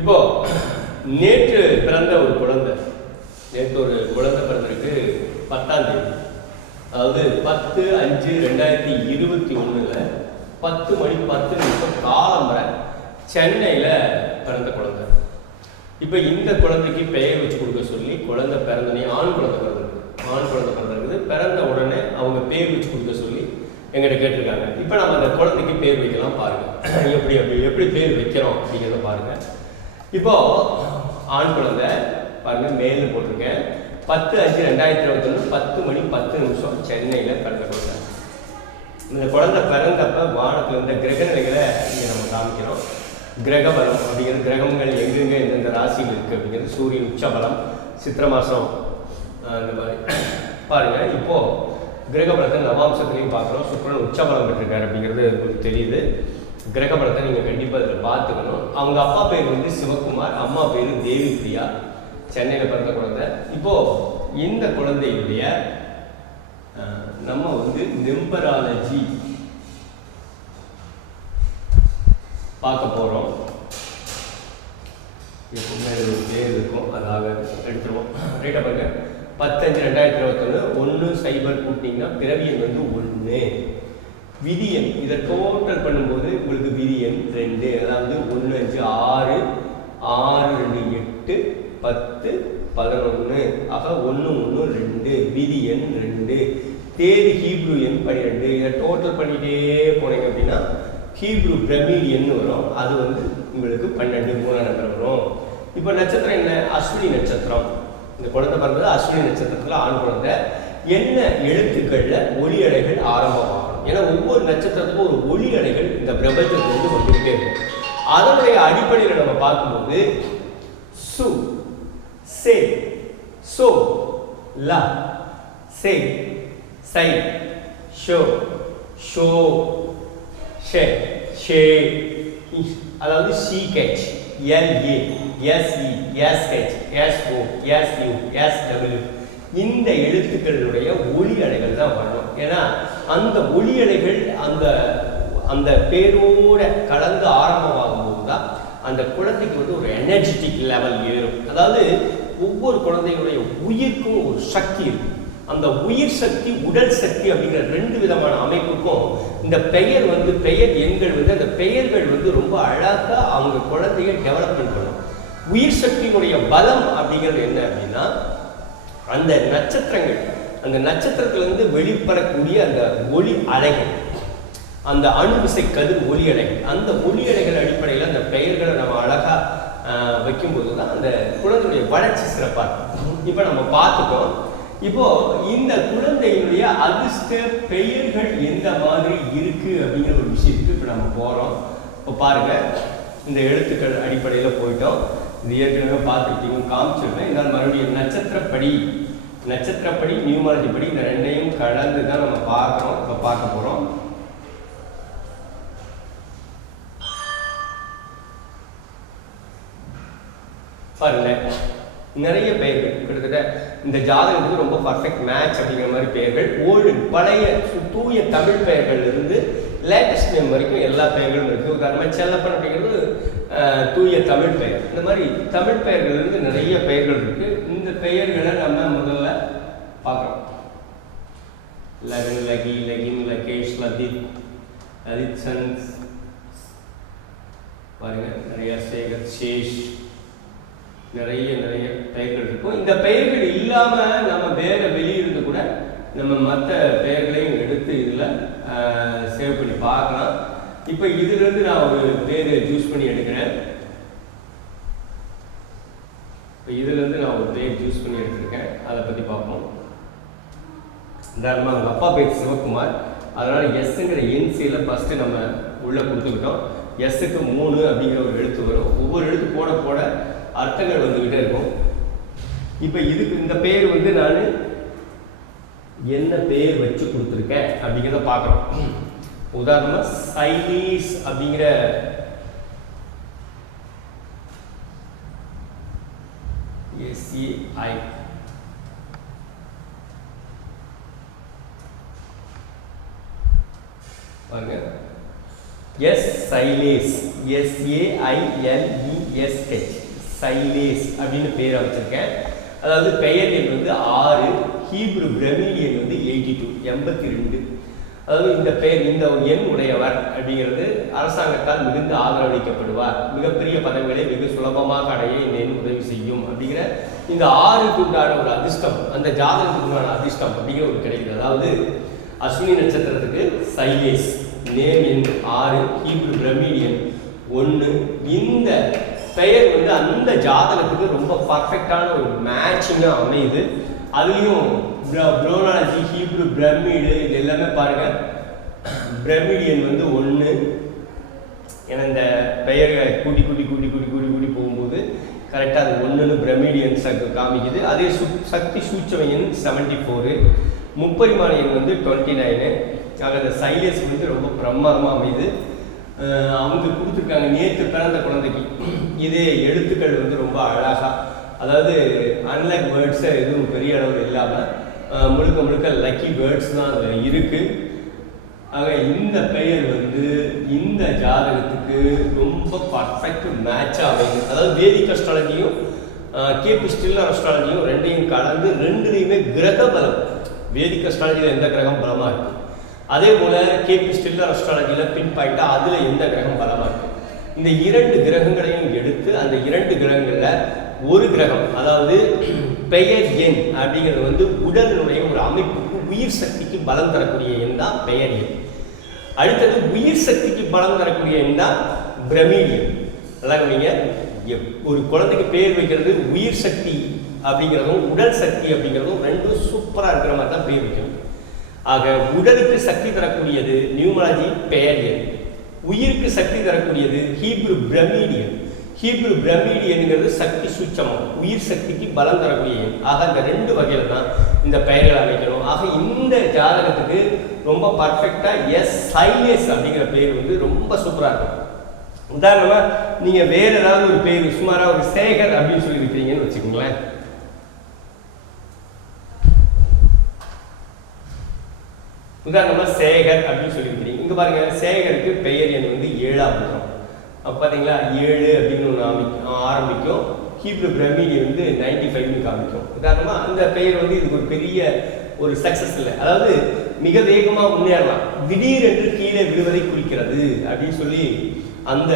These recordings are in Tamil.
இப்போ நேற்று பிறந்த ஒரு குழந்தை, நேற்று ஒரு குழந்தை பிறந்திருக்கு 10ஆம் தேதி, அதாவது 10/5/2021 10 மணி 10 நிமிஷம் காலம்பரை சென்னையில் பிறந்த குழந்தை. இப்போ இந்த குழந்தைக்கு பெயர் வச்சு கொடுக்க சொல்லி குழந்தை பிறந்தனே ஆண் குழந்தை பிறந்திருக்குது. பிறந்த உடனே அவங்க பேர் வச்சு கொடுக்க சொல்லி எங்கிட்ட கேட்டிருக்காங்க. இப்போ நம்ம அந்த குழந்தைக்கு பேர் வைக்கலாம் பாருங்க, எப்படி பேர் வைக்கிறோம் அப்படிங்கிறத பாருங்க. இப்போ ஆண் குழந்தை பாருங்க, மேல் போட்டிருக்கேன். 10/5/2021 10 மணி 10 நிமிஷம் சென்னையில் பிறந்த குழந்தை. இந்த குழந்தை பிறந்தப்ப வானத்தில் இருந்த கிரக நிலைகளை இங்கே நம்ம காமிக்கிறோம். கிரகபலம் அப்படிங்கிறது கிரகங்கள் எங்கெங்க எந்தெந்த ராசியில் இருக்குது அப்படிங்கிறது, சூரியன் உச்சபலம், சித்திரை மாதம் இந்த மாதிரி பாருங்க. இப்போ கிரகபலத்தை நவாம்சத்துலையும் பார்க்குறோம். சுக்கிரன் உச்சபலம் பெற்றிருக்காரு அப்படிங்கிறது உங்களுக்கு தெரியுது. கிரகபலத்தை நீங்கள் கண்டிப்பாக அதில் பார்த்துக்கணும். அவங்க அப்பா பேர் வந்து சிவகுமார், அம்மா பேர் தேவி பிரியா, சென்னையில் பிறந்த குழந்தை. இப்போது இந்த குழந்தையுடைய நம்ம வந்து நிம்பராலஜி பார்க்க போகிறோம். எப்பவுமே ஒரு பேர் இருக்கும், அதாக எடுத்துருவோம். ரைட்டாக பாருங்க, 10/5/2021 1 கூட்டிங்கன்னா பிறவியன் வந்து 1. விதியன் இதை டோட்டல் பண்ணும்போது உங்களுக்கு விதியன் 2, அதாவது 1 5 6 6 2 8 10 11 ஆக 1 1 2 விதியன் 2. தேதி ஹீப்ரு எண் 12. இதை டோட்டல் பண்ணிகிட்டே போனீங்க அப்படின்னா ஹீப்ரு பிரமிலியன் வரும். அது வந்து உங்களுக்கு 12 3ஆம் நம்பர் வரும். இப்போ நட்சத்திரம் என்ன? அஸ்வினி நட்சத்திரம். இந்த குழந்தை பிறந்தது அஸ்வினி நட்சத்திரத்தில் ஆண் குழந்தை. என்ன எழுத்துக்களில் ஒளி அலைகள் ஆரம்பமாகும்? ஏன்னா ஒவ்வொரு நட்சத்திரத்துக்கும் ஒரு ஒளி அலைகள் இந்த பிரபஞ்சத்திலிருந்து வந்துகிட்டே இருக்கும். அதனுடைய அடிப்படையில் நம்ம பார்க்கும்போது சு, சே, சோ, லா, சே, சை, ஷோ, ஷோ, ஷே, ஷே, அதாவது CH, LA, SE, SH, SO, SU, SW இந்த எழுத்துக்களுடைய ஒளி அலைகள் தான் வரணும். ஏன்னா அந்த ஒளி அலைகள் அந்த பேரோட கலந்து ஆரம்பமாகும் போது தான் அந்த குழந்தைக்கு வந்து ஒரு எனர்ஜெட்டிக் லெவல் ஏறும். அதாவது ஒவ்வொரு குழந்தைகளுடைய உயிர்க்கும் ஒரு சக்தி இருக்கு. அந்த உயிர் சக்தி உடல் சக்தி அப்படிங்கிற 2 விதமான அமைப்புக்கும் இந்த பெயர் எண்கள் வந்து அந்த பெயர்கள் வந்து ரொம்ப அழகாக அவங்க குழந்தைய டெவலப்மெண்ட் பண்ணும். உயிர் சக்தியினுடைய பலம் அப்படிங்கிறது என்ன அப்படின்னா அந்த நட்சத்திரங்கள், அந்த நட்சத்திரத்திலிருந்து வெளிப்படக்கூடிய அந்த ஒளி அலைகள், அந்த அணுவிசை கதிர் ஒளி அலைகள், அந்த ஒளி அலைகள் அடிப்படையில் அந்த பெயர்களை நம்ம அழகாக வைக்கும்போது தான் அந்த குழந்தையுடைய வளர்ச்சி சிறப்பாக இருக்கும். இப்போ நம்ம பார்த்துட்டோம். இப்போ இந்த குழந்தையினுடைய அதிர்ஷ்ட பெயர்கள் எந்த மாதிரி இருக்கு அப்படிங்கிற ஒரு விஷயத்துக்கு இப்போ நம்ம போகிறோம். இப்போ பாருங்க, இந்த எழுத்துக்கள் அடிப்படையில் போயிட்டோம். இது ஏற்கனவே பார்த்துக்கிட்டீங்க, காமிச்சிருக்கேன். இதனால் மறுபடியும் நட்சத்திரப்படி நியூமாலஜி படி இந்த 2ஐயும் கலந்து தான் நம்ம பார்க்குறோம். இப்போ பார்க்க போகிறோம். பாருங்க, நிறைய பெயர்கள் கிட்டத்தட்ட இந்த ஜாதகத்துக்கு ரொம்ப பர்ஃபெக்ட் மேட்ச் அப்படிங்கிற மாதிரி பெயர்கள், ஓல்டு பழைய தூய தமிழ் பெயர்கள் இருந்து லேட்டஸ்ட் நேம் வரைக்கும் எல்லா பெயர்களும் இருக்குது. உதாரணமாக செல்லப்பன் அப்படிங்கிறது தூய தமிழ் பெயர். இந்த மாதிரி தமிழ் பெயர்கள் இருந்து நிறைய பெயர்கள் இருக்குது. இந்த பெயர்களை நம்ம முதல்ல பார்க்குறோம். லகன், லகி, லகின், லகேஷ், லதித், லலித் சன்ஸ், பாருங்க நிறைய சேகர், சேஷ், நிறைய பெயர்கள் இருக்கும். இந்த பெயர்கள் இல்லாமல் நம்ம வேற வெளியிருந்து கூட நம்ம மற்ற பெயர்களையும் எடுத்து இதில் சேவ் பண்ணி பார்க்கலாம். இப்போ இதிலிருந்து நான் ஒரு பேர் சூஸ் பண்ணி எடுக்கிறேன். இப்போ இதிலிருந்து நான் ஒரு பேர் சூஸ் பண்ணி எடுத்திருக்கேன். அதை பற்றி பார்ப்போம். உதாரணமாக அவங்க அப்பா பேர் சிவகுமார், அதனால் எஸ்ங்கிற என்சியில் ஃபஸ்ட்டு நம்ம உள்ளே கொடுத்துக்கிட்டோம். எஸ்ஸுக்கு 3 அப்படிங்கிற ஒரு எழுத்து வரும். ஒவ்வொரு எழுத்து போட போட அர்த்தங்கள் வந்துக்கிட்டே இருக்கும். இப்போ இதுக்கு இந்த பேர் வந்து நான் என்ன பேர் வச்சு கொடுத்துருக்கேன் அப்படிங்கிறத பார்க்குறோம். உதாரணமாக சைலீஸ் அப்படிங்கிற SCI பாருங்க, S Sailesh, SAILES SH Sailesh அப்படின்னு பேர் வச்சிருக்கேன். அதாவது பெயர் எண் வந்து 6, ஹீப்ரு பிரமிடியன் வந்து 82. அதாவது இந்த பெயர் இந்த எண் உடையவர் அப்படிங்கிறது அரசாங்கத்தால் மிகுந்த ஆதரவளிக்கப்படுவார், மிகப்பெரிய பதவிகளை வெகு சுலபமாக அடைய இந்த எண் உதவி செய்யும் அப்படிங்கிற இந்த 6க்கு உண்டான ஒரு அதிர்ஷ்டம், அந்த ஜாதகத்துக்கு உண்டான அதிர்ஷ்டம் அப்படிங்கிற ஒரு கிடைக்குது. அதாவது அஸ்வினி நட்சத்திரத்துக்கு சைலேஸ் நேம் எண் 6, ஹீப்ரு பிரமிடியன் 1. இந்த பெயர் வந்து அந்த ஜாதகத்துக்கு ரொம்ப பர்ஃபெக்டான ஒரு மேட்சிங்காக அமையுது. அதுலேயும் புரோனாலஜி, ஹீப்ரு பிரமிடு இது எல்லாமே பாருங்கள். பிரமிடியன் வந்து 1, ஏன்னா இந்த பெயரை கூட்டி போகும்போது கரெக்டாக அது 1ன்னு பிரமிடியன் காமிக்குது. அதே சக்தி சூட்சம எண் 74, முப்பரிமாண எண் வந்து 29. ஆக அந்த சைலேஸ் வந்து ரொம்ப பிரமாதமாக அமையுது. அவங்க கொடுத்துருக்காங்க நேற்று பிறந்த குழந்தைக்கு இதே எழுத்துக்கள் வந்து ரொம்ப அழகாக, அதாவது அன்லக் வேர்ட்ஸை எதுவும் பெரிய அளவில் இல்லாமல் முழுக்க லக்கி வேர்ட்ஸ் தான் அதில் இருக்குது. ஆக இந்த பெயர் வந்து இந்த ஜாதகத்துக்கு ரொம்ப பர்ஃபெக்ட் மேட்சாக அமையுது. அதாவது வேதிக் அஸ்ட்ராலஜியும் கேபி ஸ்டில்லர் அஸ்ட்ராலஜியும் ரெண்டையும் கலந்து ரெண்டுலேயுமே கிரக பலம், வேதிக் அஸ்ட்ராலஜியில் எந்த கிரகம் பலமாக இருக்குது, அதே போல் கேபி ஸ்டில்லர் அஸ்ட்ராலஜியில் பின் பாயிண்டாக அதில் எந்த கிரகம் பலமாக இருக்குது, இந்த 2 கிரகங்களையும் எடுத்து அந்த 2 கிரகங்களில் ஒரு கிரகம், அதாவது பெயர் எண் அப்படிங்கிறது வந்து உடலினுடைய ஒரு அமைப்புக்கு உயிர் சக்திக்கு பலம் தரக்கூடிய எண் தான் பெயர் எண். அடுத்தது உயிர் சக்திக்கு பலம் தரக்கூடிய எண் தான் பிரமிடியன். அதான் நீங்கள் ஒரு குழந்தைக்கு பேர் வைக்கிறது உயிர் சக்தி அப்படிங்கிறதும் உடல் சக்தி அப்படிங்கிறதும் ரெண்டும் சூப்பராக இருக்கிற மாதிரி தான் பேர் வைக்கணும். ஆக உடலுக்கு சக்தி தரக்கூடியது நியூமராலஜி பெயர் எண், உயிருக்கு சக்தி தரக்கூடியது ஹீப்ரு பிரமிடியன். ஹீப்ரு பிரமிடியன்ங்கிறது சக்தி சூட்சமம், உயிர் சக்திக்கு பலம் தரக்கூடிய எண். ஆக இந்த 2 வகையில் தான் இந்த பெயர்களை அமைக்கணும். ஆக இந்த ஜாதகத்துக்கு ரொம்ப பர்ஃபெக்டாக சைலேஸ் அப்படிங்கிற பேர் வந்து ரொம்ப சூப்பராக இருக்கும். உதாரணமாக நீங்கள் வேறு ஏதாவது ஒரு பேர் சுமாராக ஒரு சேகர் அப்படின்னு சொல்லியிருக்கிறீங்கன்னு வச்சுக்கோங்களேன். உதாரணமாக சேகர் அப்படின்னு சொல்லியிருக்கிறீங்க. இங்கே பாருங்கள், சேகருக்கு பெயர் எண் வந்து 7ஆம் இடம். அப்போ பார்த்தீங்களா 7 அப்படின்னு ஒன்று ஆரம்பிக்கும். ஹீப்ரு பிரமிடியன் வந்து 95ன்னு காமிக்கும். உதாரணமாக அந்த பெயர் வந்து இதுக்கு ஒரு பெரிய ஒரு சக்ஸஸ் இல்லை, அதாவது மிக வேகமாக முன்னேறலாம், திடீரென்று கீழே விழுவதை குறிக்கிறது அப்படின்னு சொல்லி அந்த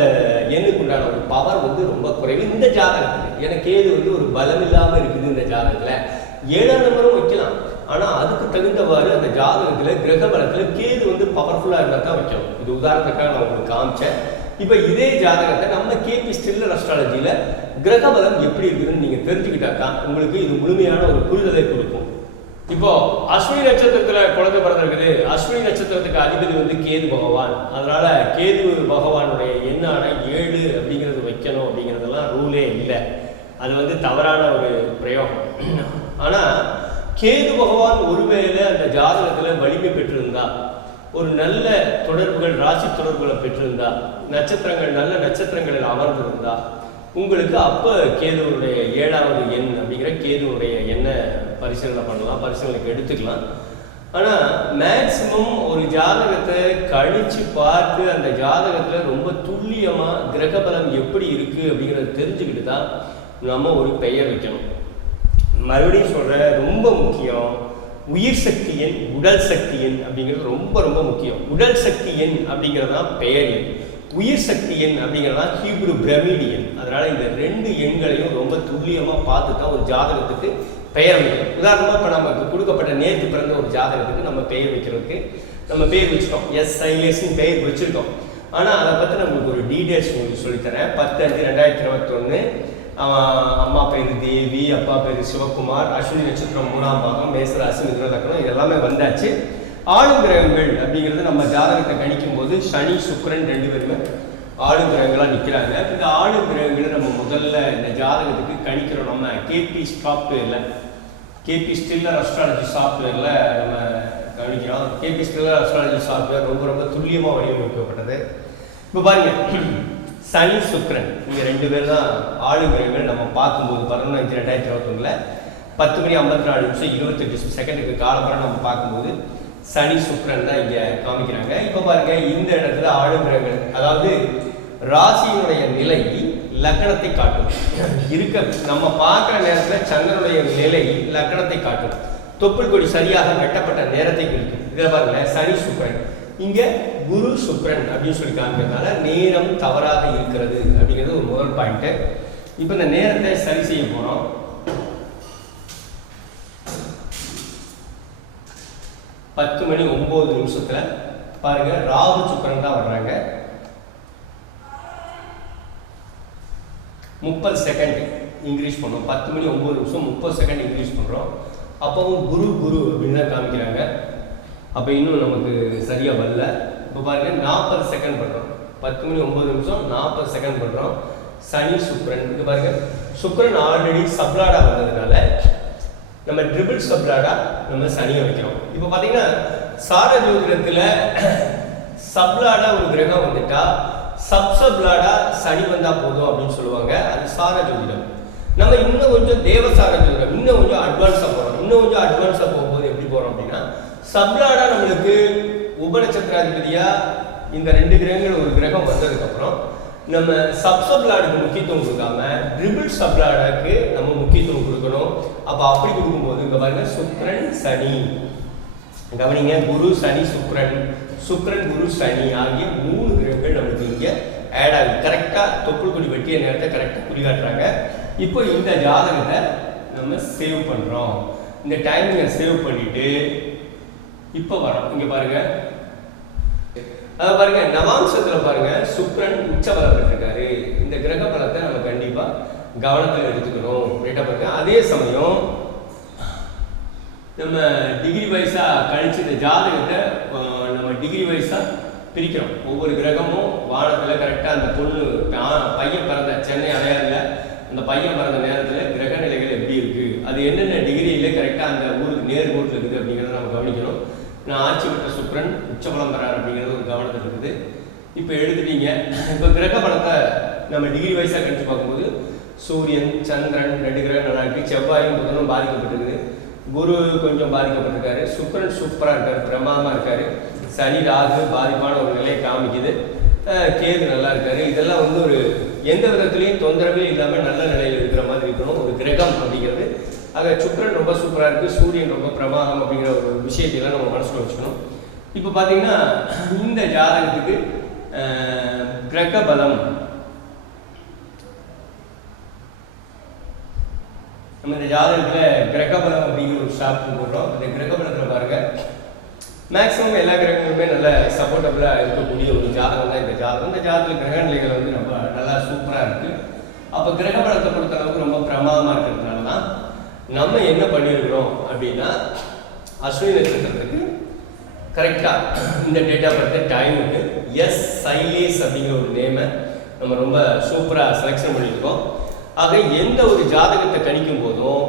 எண்ணுக்கு உண்டான ஒரு பவர் வந்து ரொம்ப குறைவு இந்த ஜாதகத்துக்கு. எனக்கு கேது வந்து ஒரு பலம் இல்லாமல் இருக்குது இந்த ஜாதகத்தில். 7ஆம் நம்பரும் வைக்கலாம், ஆனால் அதுக்கு தகுந்தவாறு அந்த ஜாதகத்தில் கிரக பலத்தில் கேது வந்து பவர்ஃபுல்லாக இருந்தால் தான் வைக்கணும். இது உதாரணத்துக்காக நான் உங்களுக்கு காமிச்சேன். இப்போ இதே ஜாதகத்தை நம்ம கேபி ஸ்டில்லர் அஸ்ட்ராலஜியில் கிரக பலம் எப்படி இருக்குதுன்னு நீங்கள் தெரிஞ்சுக்கிட்டா தான் உங்களுக்கு இது முழுமையான ஒரு புரிதலை கொடுக்கும். இப்போ அஸ்வினி நட்சத்திரத்தில் குழந்தை பிறந்திருக்குது. அஸ்வினி நட்சத்திரத்துக்கு அதிபதி வந்து கேது பகவான். அதனால கேது பகவானுடைய எண்ணான 7 அப்படிங்கிறது வைக்கணும் அப்படிங்கிறதெல்லாம் ரூலே இல்லை, அது வந்து தவறான ஒரு பிரயோகம். ஆனால் கேது பகவான் ஒருவேளை அந்த ஜாதகத்தில் வலிமை பெற்றிருந்தா, ஒரு நல்ல தொடர்புகள் ராசி தொடர்புகளை பெற்றிருந்தா, நட்சத்திரங்கள் நல்ல நட்சத்திரங்களில் அமர்ந்திருந்தா உங்களுக்கு அப்போ கேதுவனுடைய 7ஆவது எண் அப்படிங்கிற கேதுவனுடைய எண்ணை பரிசீலனை பண்ணலாம், பரிசீலனைக்கு எடுத்துக்கலாம். ஆனால் மேக்சிமம் ஒரு ஜாதகத்தை கணிச்சு பார்த்து அந்த ஜாதகத்தில் ரொம்ப துல்லியமாக கிரகபலம் எப்படி இருக்குது அப்படிங்கிறத தெரிஞ்சுக்கிட்டு தான் நம்ம ஒரு பெயர் வைக்கணும். மறுபடியும் சொல்கிறேன், ரொம்ப முக்கியம் உயிர் சக்தி எண், உடல் சக்தி எண் அப்படிங்கிறது ரொம்ப ரொம்ப முக்கியம். உடல் சக்தி எண் அப்படிங்கிறது தான் பெயர் எண், உயிர் சக்தி எண் அப்படிங்கிறது தான் ஹீப்ரு பிரமிடியன். அதனால் இந்த 2 எண்களையும் ரொம்ப துல்லியமாக பார்த்து தான் ஒரு ஜாதகத்துக்கு பெயர் வைக்கணும். உதாரணமாக இப்போ நமக்கு கொடுக்கப்பட்ட நேற்று பிறந்த ஒரு ஜாதகத்துக்கு நம்ம பெயர் வைக்கிறதுக்கு நம்ம பேர் வச்சுட்டோம், சைலேஸ்ன்னு பெயர் வச்சுருக்கோம். ஆனால் அதை பற்றி நம்மளுக்கு ஒரு டீட்டெயில்ஸ் உங்களுக்கு சொல்லித்தரேன். 10/5/2021 அம்மா பேர் தேவி, அப்பா பேர் சிவகுமார், அஸ்வினி நட்சத்திரம் 3ஆம் பாகம், மேசராசி, மிதுன லக்னம், இது எல்லாமே வந்தாச்சு. ஆளும் கிரகங்கள் அப்படிங்கிறது நம்ம ஜாதகத்தை கணிக்கும் போது சனி சுக்கிரன் 2 பேருமே ஆளும் கிரகங்களாக நிற்கிறாங்க. இந்த ஆளும் கிரகங்களை நம்ம முதல்ல இந்த ஜாதகத்துக்கு கணிக்கிறோம். நம்ம கேபி சாஃப்ட்வேரில், கேபி ஸ்டில்லர் அஸ்ட்ராலஜி சாஃப்ட்வேரில் நம்ம கவனிக்கிறோம். கேபி ஸ்டில்லர் அஸ்ட்ராலஜி சாஃப்ட்வேர் ரொம்ப ரொம்ப துல்லியமாக வடிவமைக்கப்பட்டது. இப்போ பாருங்க, சனி சுக்கிரன் இங்கே 2 பேர் தான் ஆளும் கிரகங்கள். நம்ம பார்க்கும்போது 11/5/2021 10:54:28 காலப்பறம் நம்ம பார்க்கும்போது சனி சுக்கிரன் தான் இங்கே காமிக்கிறாங்க. இப்போ பாருங்க, இந்த இடத்துல ஆளும் கிரகங்கள், அதாவது ராசியினுடைய நிலை லக்னத்தை காட்டும். நம்ம பார்க்குற நேரத்தில் சந்திரனுடைய நிலை லக்னத்தை காட்டும். தொப்புள் கொடி சரியாக வெட்டப்பட்ட நேரத்தை குறிக்கும். இதில் பாருங்க சனி சுக்கிரன், இங்கே குரு சுக்கிரன் அப்படின்னு சொல்லி காமிக்கிறதுனால நேரம் தவறாக இருக்கிறது அப்படிங்கிறது ஒரு முதல் பாயிண்ட்டு. இப்போ இந்த நேரத்தை சரி செய்ய போகிறோம். பத்து மணி 9 பாருங்க ராகு சுக்கிரன் தான் வர்றாங்க. 30 செகண்ட் இன்க்ரீஸ் பண்ணோம். 10 மணி 9 30 செகண்ட் இன்க்ரீஸ் பண்ணுறோம். அப்பவும் குரு குரு அப்படின்னு தான் காமிக்கிறாங்க. அப்போ இன்னும் நமக்கு சரியாக வரல. இப்போ பாருங்க 40 செகண்ட் பண்ணுறோம். 10 மணி 9 40 செகண்ட் பண்ணுறோம். சனி சுக்கிரன், இது பாருங்க சுக்கிரன் ஆல்ரெடி சப்ளாடா வந்ததுனால நம்ம ட்ரிபிள் சப்ளாடா நம்ம சனியை வைக்கிறோம். இப்போ பார்த்தீங்கன்னா சார ஜோதிடத்தில் சப்ளாடா ஒரு கிரகம் வந்துட்டா சப்சப்ளாடா சனி வந்தால் போதும் அப்படின்னு சொல்லுவாங்க. அது சார ஜோதிடம். நம்ம இன்னும் கொஞ்சம் தேவசார ஜோதிடம் இன்னும் கொஞ்சம் அட்வான்ஸாக போகிறோம். இன்னும் கொஞ்சம் அட்வான்ஸாக போகும்போது எப்படி போகிறோம் அப்படின்னா சப்ளாடா நம்மளுக்கு உபநட்சத்திராதிபதியா இந்த 2 கிரகங்கள் ஒரு கிரகம் வந்ததுக்கப்புறம் நம்ம சப்சப்ளாடுக்கு முக்கியத்துவம் கொடுக்காம ட்ரிபிள் சப்ளாடுக்கு நம்ம முக்கியத்துவம் கொடுக்கணும். அப்போ அப்படி கொடுக்கும்போது இங்கே பாருங்க சுக்கிரன் சனி, கவனிங்க குரு சனி சுக்கிரன், சுக்கிரன் குரு சனி ஆகிய 3 கிரகங்கள் நம்மளுக்கு இங்கே ஆட் ஆகுது. கரெக்டாக தொப்புள் கொடி வெட்டிய நேரத்தை கரெக்டாக குறிகாட்டுறாங்க. இப்போ இந்த ஜாதகத்தை நம்ம சேவ் பண்ணுறோம். இந்த டைமிங்கை சேவ் பண்ணிட்டு இப்போ வரோம். இங்கே பாருங்க, அதை பாருங்க நவாம்சத்தில் பாருங்க சுக்கிரன் உச்ச பலம் பெற்றிருக்காரு. இந்த கிரக பலத்தை நம்ம கண்டிப்பாக கவனத்தில் எடுத்துக்கணும். ரைட்டாக பாருங்க. அதே சமயம் நம்ம டிகிரி வைஸாக கழிச்சு இந்த ஜாதகத்தை நம்ம டிகிரி வைஸாக பிரிக்கிறோம். ஒவ்வொரு கிரகமும் வானத்தில் கரெக்டாக அந்த பொண்ணு பையன் பிறந்த சென்னை அடையாறில் அந்த பையன் பிறந்த நேரத்தில் கிரக நிலைகள் எப்படி இருக்குது, அது என்னென்ன டிகிரியில் கரெக்டாக அந்த ஊருக்கு நேர்கோட்டில் இருக்குது அப்படிங்கிறத நம்ம கவனிக்கணும். நான் ஆட்சி பெற்ற சுக்கிரன் உச்சபலம் பெறார் அப்படிங்கிறது ஒரு கவனத்தில் இருக்குது. இப்போ எழுதிட்டீங்க. இப்போ கிரக பலத்தை நம்ம டிகிரி வைஸாக கணிச்சு பார்க்கும்போது சூரியன் சந்திரன் 2 கிரகம் நல்லா இருக்குது. செவ்வாயும் புதனும் பாதிக்கப்பட்டிருக்குது. குரு கொஞ்சம் பாதிக்கப்பட்டிருக்காரு. சுக்கிரன் சூப்பராக இருக்கார், பிரமாதமாக இருக்கார். சனி ராகு பாதிப்பான ஒரு நிலையை காமிக்குது. கேது நல்லா இருக்காரு. இதெல்லாம் வந்து ஒரு எந்த விதத்துலையும் தொந்தரவே இல்லாமல் நல்ல நிலையில் இருக்கிற மாதிரி இருக்கணும் ஒரு கிரகம் அப்படிங்கிறது. ஆக சுக்கிரன் ரொம்ப சூப்பராக இருக்குது, சூரியன் ரொம்ப பிரமாதம் அப்படிங்கிற ஒரு விஷயத்தையெல்லாம் நம்ம மனசில் வச்சுக்கணும். இப்போ பார்த்தீங்கன்னா இந்த ஜாதகத்துக்கு கிரக பலம் நம்ம இந்த ஜாதகத்தில் கிரக பலம் அப்படிங்கிற ஒரு ஷாப்ட் போடுறோம். அந்த கிரக பலத்தில் பாருங்க மேக்ஸிமம் எல்லா கிரகங்களுமே நல்ல சப்போர்ட்டபுளாக இருக்கக்கூடிய ஒரு ஜாதகம் தான் இந்த ஜாதகம். இந்த ஜாதகத்தில் கிரக நிலைகள் வந்து ரொம்ப நல்லா சூப்பராக இருக்குது. அப்போ கிரக பலத்தை பொறுத்த அளவுக்கு ரொம்ப பிரமாதமாக இருக்கிறதுனால தான் நம்ம என்ன பண்ணியிருக்கிறோம் அப்படின்னா அஸ்வினி நட்சத்திரத்துக்கு கரெக்டாக இந்த டேட் ஆஃப் பர்த் டைமுக்கு எஸ் சைலேஸ் அப்படிங்கிற ஒரு நேமை நம்ம ரொம்ப சூப்பராக செலெக்ஷன் பண்ணியிருக்கோம். ஆக எந்த ஒரு ஜாதகத்தை கணிக்கும் போதும்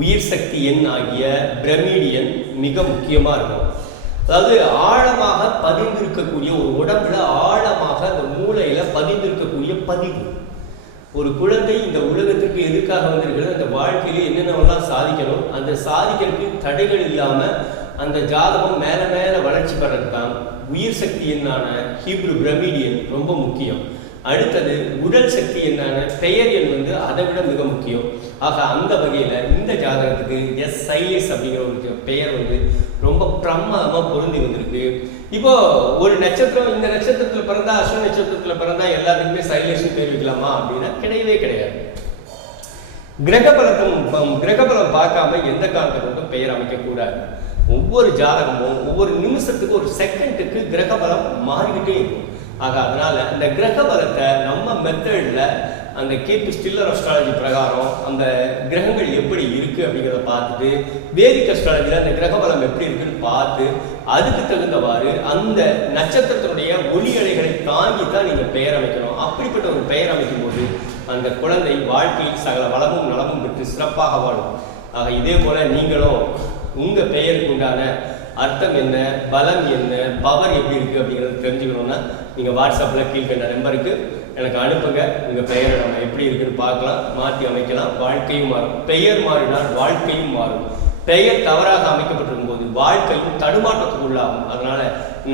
உயிர் சக்தி எண் ஆகிய பிரமிடியன் மிக முக்கியமாக இருக்கும். அதாவது ஆழமாக பதிந்திருக்கக்கூடிய ஒரு உடம்புல ஆழமாக அந்த மூளையில் பதிந்திருக்கக்கூடிய பதிவு. ஒரு குழந்தை இந்த உலகத்திற்கு எதுக்காக வந்திருக்கிறது, அந்த வாழ்க்கையில என்னென்னவெல்லாம் சாதிக்கணும், அந்த சாதிக்கிறதுக்கு தடைகள் இல்லாமல் அந்த ஜாதகம் மேலே மேலே வளர்ச்சி பெறதுதான் உயிர் சக்தி எண்ணான ஹீப்ரு பிரமிடியன் ரொம்ப முக்கியம். அடுத்தது உடல் சக்தி என்னான பெயர் எண் வந்து அதை விட மிக முக்கியம். ஆக அந்த வகையில் இந்த ஜாதகத்துக்கு எஸ் சைலேஸ் அப்படிங்கிற ஒரு பெயர் வந்து ரொம்ப பிரமாதமாக பொருந்தி வந்திருக்கு. இப்போ ஒரு நட்சத்திரம் இந்த நட்சத்திரத்தில் பிறந்தா அஸ்வினி நட்சத்திரத்தில் பிறந்தா எல்லாத்துக்குமே சைலேஷன் பேர் வைக்கலாமா அப்படின்னா கிடையவே கிடையாது. கிரகபலம் பார்க்காம எந்த காலத்தை கொண்டும் பெயர் அமைக்கக்கூடாது. ஒவ்வொரு ஜாதகமும் ஒவ்வொரு நிமிஷத்துக்கு ஒரு செகண்டுக்கு கிரகபலம் மாறிக்கிட்டே இருக்கும். ஆக அதனால இந்த கிரக பலத்தை நம்ம மெத்தடில் அந்த கேபி ஸ்டில்லர் அஸ்ட்ராலஜி பிரகாரம் அந்த கிரகங்கள் எப்படி இருக்குது அப்படிங்கிறத பார்த்துட்டு வேதிக் அஸ்ட்ராலஜியில் அந்த கிரக பலம் எப்படி இருக்குன்னு பார்த்து அதுக்கு தகுந்தவாறு அந்த நட்சத்திரத்தினுடைய ஒளி அலைகளை தாங்கி தான் நீங்கள் பெயர் அமைக்கணும். அப்படிப்பட்ட ஒரு பெயர் அமைக்கும் போது அந்த குழந்தை வாழ்க்கையில் சகல வளமும் நலமும் பெற்று சிறப்பாக வாழும். ஆக இதே போல் நீங்களும் உங்கள் பெயருக்கு உண்டான அர்த்தம் என்ன, பலம் என்ன, பவர் எப்படி இருக்குது அப்படிங்கிறத தெரிஞ்சுக்கணுன்னா நீங்கள் வாட்ஸ்அப்பில் கீழ்கண்ட நம்பருக்கு எனக்கு அனுப்புங்க. உங்கள் பெயரை நம்ம எப்படி இருக்குன்னு பார்க்கலாம், மாற்றி அமைக்கலாம். வாழ்க்கையும் மாறும். பெயர் மாறினால் வாழ்க்கையும் மாறும். பெயர் தவறாக அமைக்கப்பட்டிருக்கும் போது வாழ்க்கையும் தடுமாற்றத்துக்கு உள்ளாகும். அதனால்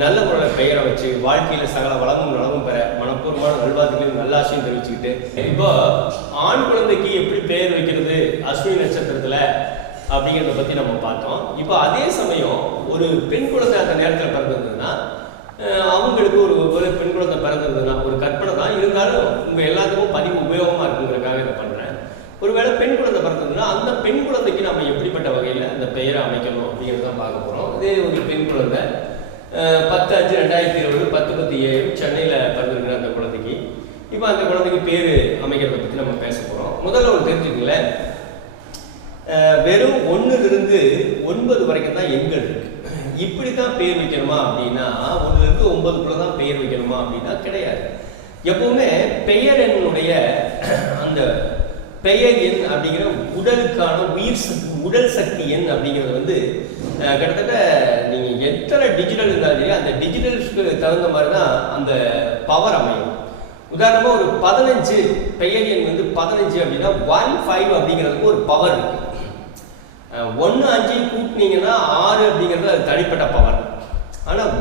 நல்ல முறையில் பெயரை வச்சு வாழ்க்கையில் சகல வளமும் நலமும் பெற மனப்பூர்வமான நல்வாழ்க்கையும் நல்ல நல்லாசையும் தெரிவிச்சுக்கிட்டு, இப்போ ஆண் குழந்தைக்கு எப்படி பெயர் வைக்கிறது அஸ்வினி நட்சத்திரத்தில் அப்படிங்கிறத பற்றி நம்ம பார்த்தோம். இப்போ அதே சமயம் ஒரு பெண் குழந்தை அந்த நேரத்தில் பிறந்திருந்ததுன்னா, அவங்களுக்கு ஒரு பெண் குழந்தை பிறந்திருந்ததுன்னா, ஒரு கற்பனை தான் இருந்தாலும் உங்கள் எல்லாத்துக்கும் பதிவு உபயோகமாக இருக்குங்கிறதுக்காக இதை பண்ணுறேன். ஒருவேளை பெண் குழந்தை பிறந்ததுன்னா அந்த பெண் குழந்தைக்கு நம்ம எப்படிப்பட்ட வகையில் அந்த பெயரை அமைக்கணும் அப்படிங்கிறது தான் பார்க்க போகிறோம். இதே ஒரு பெண் குழந்தை 10/5/2020 10/10 சென்னையில் பிறந்திருக்கிற அந்த குழந்தைக்கு இப்போ அந்த குழந்தைக்கு பேர் அமைக்கிறத பற்றி நம்ம பேச போகிறோம். முதல்ல ஒரு தெரிஞ்சுக்கங்களேன், வெறும் 1லிருந்து 9 வரைக்கும் தான் எண்கள் இருக்கு. இப்படி தான் பேர் வைக்கணுமா அப்படின்னா 1லிருந்து 9க்குள்ள தான் பெயர் வைக்கணுமா அப்படின்னா கிடையாது. எப்பவுமே பெயர் எண்ணுடைய அந்த பெயர் எண் அப்படிங்கிற உடலுக்கான உடல் சக்தி எண் அப்படிங்கிறது வந்து கிட்டத்தட்ட நீங்கள் எத்தனை டிஜிட்டல் இருந்தாலும் அந்த டிஜிட்டலுக்கு தகுந்த மாதிரி தான் அந்த பவர் அமையும். உதாரணமாக ஒரு 15 பெயர் எண் வந்து 15 அப்படின்னா 15 அப்படிங்கிறதுக்கு ஒரு பவர் இருக்கு. 1 5 கூட்டினீங்கன்னா 6 அப்படிங்கிறது அது தனிப்பட்ட பவர். ஆனால்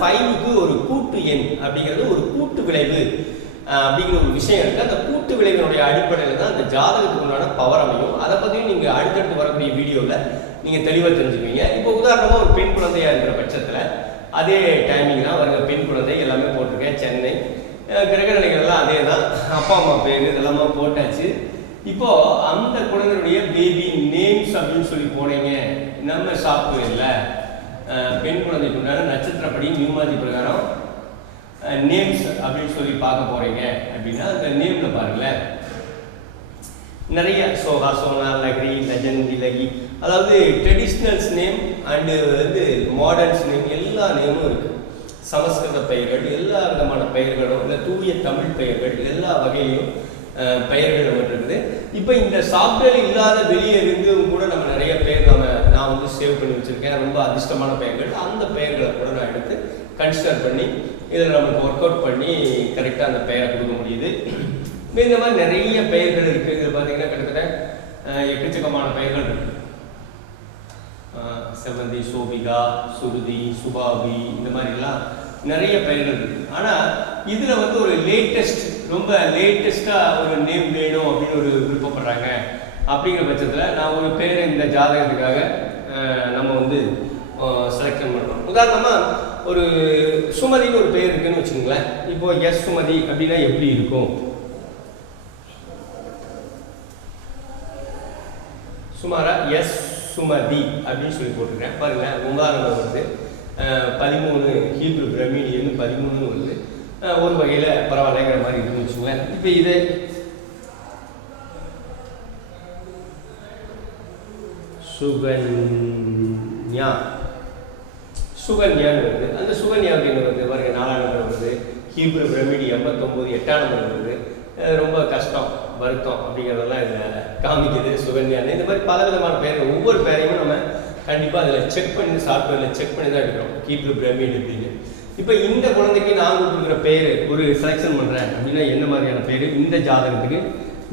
15க்கு ஒரு கூட்டு எண் அப்படிங்கிறது ஒரு கூட்டு விளைவு அப்படிங்கிற ஒரு விஷயம் இருக்குது. அந்த கூட்டு விளைவினுடைய அடிப்படையில் தான் அந்த ஜாதகத்துக்கு உண்டான பவர் அமையும். அதை பற்றியும் நீங்கள் அடுத்தடுத்து வரக்கூடிய வீடியோவில் நீங்கள் தெளிவாக தெரிஞ்சுக்குவீங்க. இப்போ உதாரணமாக ஒரு பெண் குழந்தையாக இருக்கிற பட்சத்தில் அதே டைமிங் தான் வருங்க. பெண் குழந்தை எல்லாமே போட்டிருக்கேன். சென்னை கிரகநிலைகள்லாம் அதே தான். அப்பா அம்மா பேர் இதெல்லாமா போட்டாச்சு. இப்போ அந்த குழந்தையுடைய பேபி நேம்ஸ் அப்படின்னு சொல்லி போனீங்க நம்ம சாஃப்ட்வேரில் பெண் குழந்தைக்கு உண்டான நட்சத்திரப்படி நியூமாதி பிரகாரம் நேம்ஸ் அப்படின்னு சொல்லி பார்க்க போறீங்க அப்படின்னா அந்த நேம்ல பாருங்களேன், நிறைய சோகா, சோனா, லஹரி, லஜன், திலகி, அதாவது ட்ரெடிஷ்னல்ஸ் நேம் அண்டு வந்து மாடர்ன்ஸ் நேம் எல்லா நேமும் இருக்கு. சமஸ்கிருத பெயர்கள், எல்லா விதமான பெயர்களும், இல்லை தூய தமிழ் பெயர்கள், எல்லா வகையிலும் பெயர்கள் இருக்குது. இப்போ இந்த சாஃப்ட்வேர் இல்லாத வெளியே இருந்தும் கூட நம்ம நிறைய பேர் நான் வந்து சேவ் பண்ணி வச்சிருக்கேன். ரொம்ப அதிர்ஷ்டமான பெயர்கள். அந்த பெயர்களை கூட நான் எடுத்து கன்சிடர் பண்ணி இதில் நமக்கு ஒர்க் அவுட் பண்ணி கரெக்டாக அந்த பெயரை கொடுக்க முடியுது. இந்த மாதிரி நிறைய பெயர்கள் இருக்குது. இதில் பார்த்தீங்கன்னா கிட்டத்தட்ட எக்கச்சக்கமான பெயர்கள் இருக்கு. செவந்தி, சோபிகா, சுருதி, சுபாவி, இந்த மாதிரிலாம் நிறைய பெயர்கள் இருக்கு. ஆனால் இதில் வந்து ஒரு ரொம்ப லேட்டஸ்டாக ஒரு நேம் வேணும் அப்படின்னு ஒரு விருப்பப்படுறாங்க. அப்படிங்கிற பட்சத்தில் நான் ஒரு பேரை இந்த ஜாதகத்துக்காக நம்ம வந்து செலக்ஷன் பண்ணுறோம். உதாரணமாக ஒரு சுமதின்னு ஒரு பெயர் இருக்குன்னு வச்சுக்கோங்களேன். இப்போ எஸ் சுமதி அப்படின்னா எப்படி இருக்கும்? சுமாரா எஸ் சுமதி அப்படின்னு சொல்லி போட்டிருக்கேன் பாருங்களேன். உதாரணம் வந்து 13 ஹீப்ரு பிரமிடியன்னு 13 வருது. ஒரு வகையில் பரவாயில்லைங்கிற மாதிரி இருக்குன்னு வச்சுக்கோங்களேன். இப்போ இது சுகன்யான்னு வருது. அந்த சுகன்யாவுக்கு என்ன வருது பாருங்க, 4ஆம் நம்பர் வருது. ஹீப்ரு பிரமிடி 89 8ஆம் நம்பர் வருது. ரொம்ப கஷ்டம், வருத்தம் அப்படிங்கிறதெல்லாம் இதில் காமிக்குது சுகன்யான்னு. இந்த மாதிரி பல விதமான பெயர்கள், ஒவ்வொரு பேரையும் நம்ம கண்டிப்பாக அதில் செக் பண்ணி சாஃப்ட்வேரில் செக் பண்ணி தான் எடுக்கிறோம். ஹீப்ரு பிரமிட் அப்படின்னு. இப்போ இந்த குழந்தைக்கு நான் கொடுக்குற பேர் ஒரு செலெக்ஷன் பண்ணுறேன் அப்படின்னா என்ன மாதிரியான பேர் இந்த ஜாதகத்துக்கு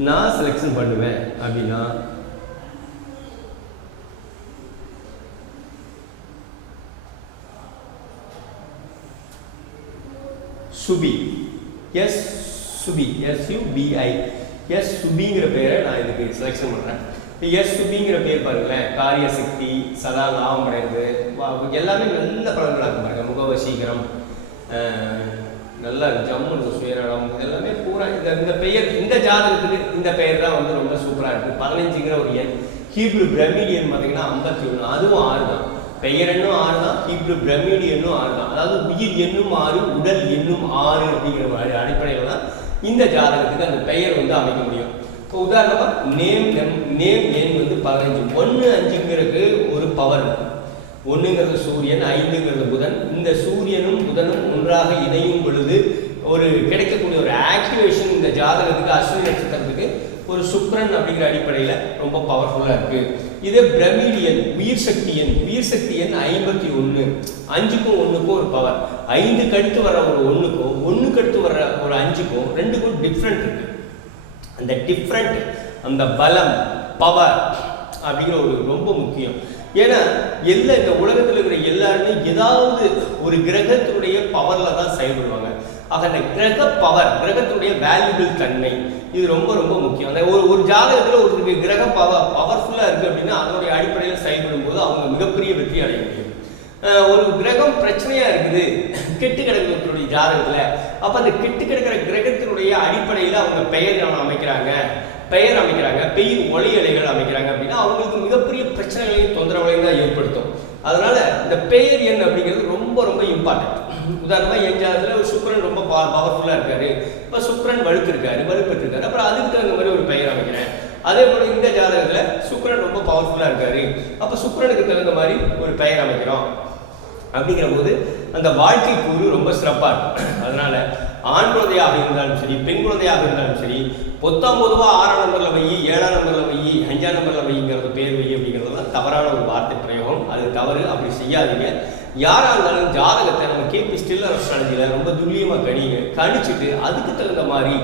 நான் செலெக்ஷன் பண்ணுவேன் அப்படின்னா சுபி, எஸ் சுபி, SUBI, எஸ் சுபிங்கிற பேரை நான் இதுக்கு செலெக்ஷன் பண்ணுறேன். எஸ் சுபிங்கிற பேர் பாருங்களேன், காரிய சக்தி, சதா லாபம் அடைந்து எல்லாமே நல்ல பலன்களாக இருக்கும் பாருங்க. முகவசீகரம், நல்ல ஜம்முன்னு சுயநலம், இதெல்லாமே பூரா இந்த பெயர் இந்த ஜாதகத்துக்கு இந்த பெயர் தான் வந்து ரொம்ப சூப்பராக இருக்குது. 15ங்கிற ஒரு எண். ஹீப்ரு பிரமிடியன் பார்த்தீங்கன்னா 51, அதுவும் 6 தான். பெயர் எண்ணும் 6 தான், ஹீப்ரு பிரமிடி எண்ணும் 6 தான். அதாவது உயிர் எண்ணும் 6, உடல் எண்ணும் 6 அப்படிங்கிற அடிப்படையில் தான் இந்த ஜாதகத்துக்கு அந்த பெயர் வந்து அமைக்க முடியும். இப்போ உதாரணமாக நேம் எண் வந்து 15. 1 5ங்கிறது ஒரு பவர். 1ங்கிறது சூரியன், 5ங்கிறது புதன். இந்த சூரியனும் புதனும் ஒன்றாக இணையும் பொழுது ஒரு கிடைக்கக்கூடிய ஒரு ஆக்டிவேஷன் இந்த ஜாதகத்துக்கு அஸ்வினி நட்சத்திரத்துக்கு ஒரு சுக்கிரன் அப்படிங்கிற அடிப்படையில் ரொம்ப பவர்ஃபுல்லாக இருக்குது. இதே பிரமிடியன் உயிர் சக்தி எண் 51. 5க்கும் 1க்கும் ஒரு பவர். 5க்கு அடுத்து வர ஒரு 1க்கும் 1க்கு அடுத்து வர ஒரு 5க்கும் 2க்கும் டிஃப்ரெண்ட் இருக்கு. அந்த டிஃப்ரெண்ட், அந்த பலம், பவர் அப்படிங்கிற ஒரு ரொம்ப முக்கியம். ஏன்னா இந்த உலகத்தில் இருக்கிற எல்லாருமே ஏதாவது ஒரு கிரகத்தினுடைய பவர்ல தான் செயல்படுவாங்க. ஆக அந்த கிரக பவர், கிரகத்துடைய வேல்யூபிள் தன்மை இது ரொம்ப ரொம்ப முக்கியம். அந்த ஒரு ஜாதகத்தில் ஒரு கிரக பவர்ஃபுல்லாக இருக்குது அப்படின்னா அதனுடைய அடிப்படையில் செயல்படும் போது அவங்க மிகப்பெரிய வெற்றி அடைய முடியும். ஒரு கிரகம் பிரச்சனையா இருக்குது கெட்டு கிடக்கிறதுடைய ஜாதகத்துல, அப்ப அந்த கெட்டு கிடக்கிற கிரகத்தினுடைய அடிப்படையில் அவங்க பெயர் அமைக்கிறாங்க, பெயர் ஒளி அலைகள் அமைக்கிறாங்க அப்படின்னா அவங்களுக்கு மிகப்பெரிய பிரச்சனைகளையும் தொந்தரவுகளையும் தான் ஏற்படுத்தும். அதனால இந்த பெயர் எண் அப்படிங்கிறது ரொம்ப ரொம்ப இம்பார்ட்டன்ட். உதாரணமா என் ஜாதகத்துல ஒரு சுக்கிரன் ரொம்ப பவர்ஃபுல்லா இருக்காரு, இப்ப சுக்கிரன் வலுப்பெற்றிருக்காரு, அப்புறம் அதுக்கு தகுந்த மாதிரி ஒரு பெயர் அமைக்கிறேன். அதே போல இந்த ஜாதகத்துல சுக்கிரன் ரொம்ப பவர்ஃபுல்லா இருக்காரு, அப்ப சுக்கிரனுக்கு தகுந்த மாதிரி ஒரு பெயர் அமைக்கிறோம். அப்படிங்கிற போது அந்த வாழ்க்கை கூறு ரொம்ப சிறப்பா இருக்கும். அதனால ஆண் குழந்தையாக இருந்தாலும் சரி, பெண் குழந்தையாக இருந்தாலும் சரி, பொதுவாக 6ஆம் நம்பர்ல வை, 7ஆம் நம்பர்ல வை, 5ஆம் நம்பர்ல வைங்கிறது பேர் வை அப்படிங்கிறதுலாம் தவறான ஒரு வார்த்தை பிரயோகம். அது தவறு, அப்படி செய்யாதீங்க. யாரா இருந்தாலும் ஜாதகத்தை நம்ம கேபி ஸ்டில்லர் அஸ்ட்ராலஜியில ரொம்ப துல்லியமாக கணிச்சுட்டு அதுக்கு தகுந்த மாதிரி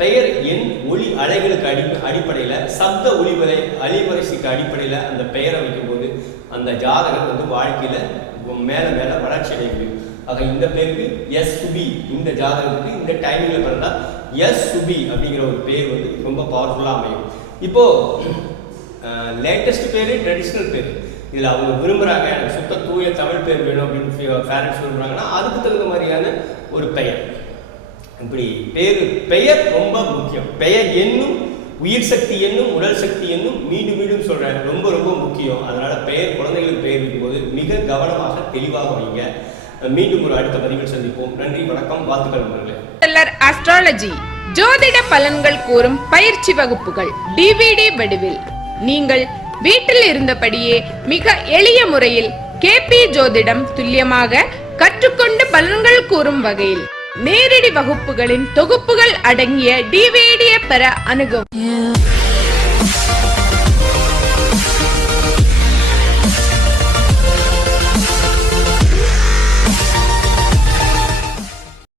பெயர் எண் ஒளி அலைகளுக்கு அடிப்படையில் சப்த ஒளிவரை அலைவரிசைக்கு அடிப்படையில் அந்த பெயரை வைக்கும்போது அந்த ஜாதகம் வந்து வாழ்க்கையில மேல மேல வளர்ச்சி அடைய முடியும். ஆக இந்த பேருக்கு எஸ் சுபி, இந்த ஜாதகத்துக்கு இந்த டைமிங்ல பிறந்தா எஸ் சுபி அப்படிங்கிற ஒரு பேர் வந்து ரொம்ப பவர்ஃபுல்லா அமையும். இப்போ லேட்டஸ்ட் பேரு ட்ரெடிஷ்னல் பேர், இதுல அவங்க விரும்புறாங்க எனக்கு சுத்த தூய தமிழ் பேர் வேணும் அப்படின்னு பேரண்ட்ஸ் விரும்புறாங்கன்னா அதுக்கு தகுந்த மாதிரியான ஒரு பெயர். இப்படி பெயர் ரொம்ப முக்கியம். பெயர் என்னும் உயிர் சக்தி என்னும் உடல் சக்தி என்னும் மீண்டும் சொல்றேன், ரொம்ப ரொம்ப முக்கியம். அதனால குழந்தைகளுக்கு பெயர் வைக்கும்போது மிக கவனமாக தெளிவாக வைங்க. மீண்டும் ஒரு அடுத்த பதிவில் சந்திப்போம். நன்றி, வணக்கம், வாழ்த்துக்கள் நண்பர்களே. அஸ்ட்ராலஜி ஜோதிட பலன்கள் கூறும் பயிற்சி வகுப்புகள் டிவிடி வடிவில் நீங்கள் வீட்டில் இருந்தபடியே மிக எளிய முறையில் கேபி ஜோதிடம் துல்லியமாக கற்றுக்கொண்டு பலன்கள் கூறும் வகையில் நேரடி வகுப்புகளின் தொகுப்புகள் அடங்கிய டிவிடியை பெற அணுகவும்.